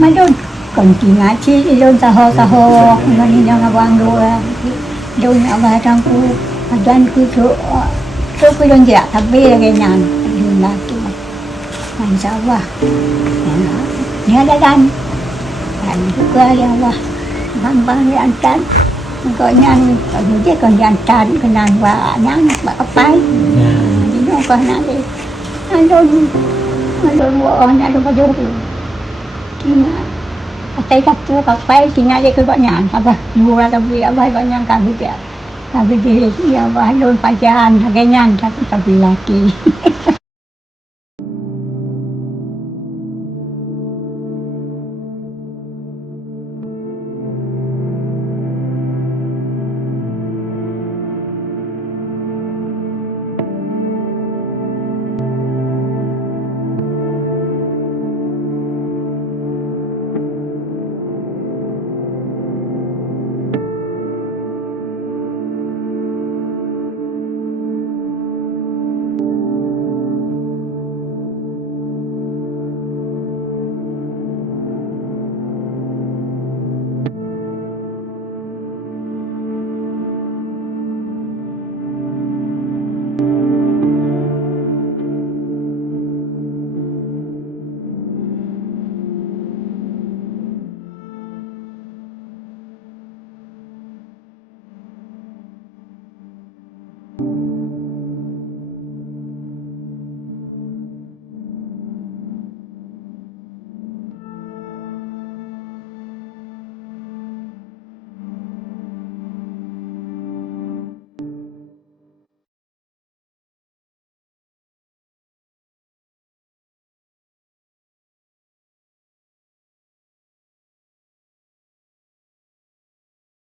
Madon kunci ngaji ilun taho ngani jangan wang dua don abah tangku adan ku tu ilun dia tapi lagi nyan ilun lagi insyaallah ni ada dan juga ya Allah bang antan kau nyan dia kon antan kenan wa nyan ba pai di no ko na de alon wa nya do ba jo kina tay cặp chưa cặp phải thì ngay đây cứ gọi nhàn apa mua ra tapi apa banyak kami dia tapi dia apa luôn pacaran harganya tapi laki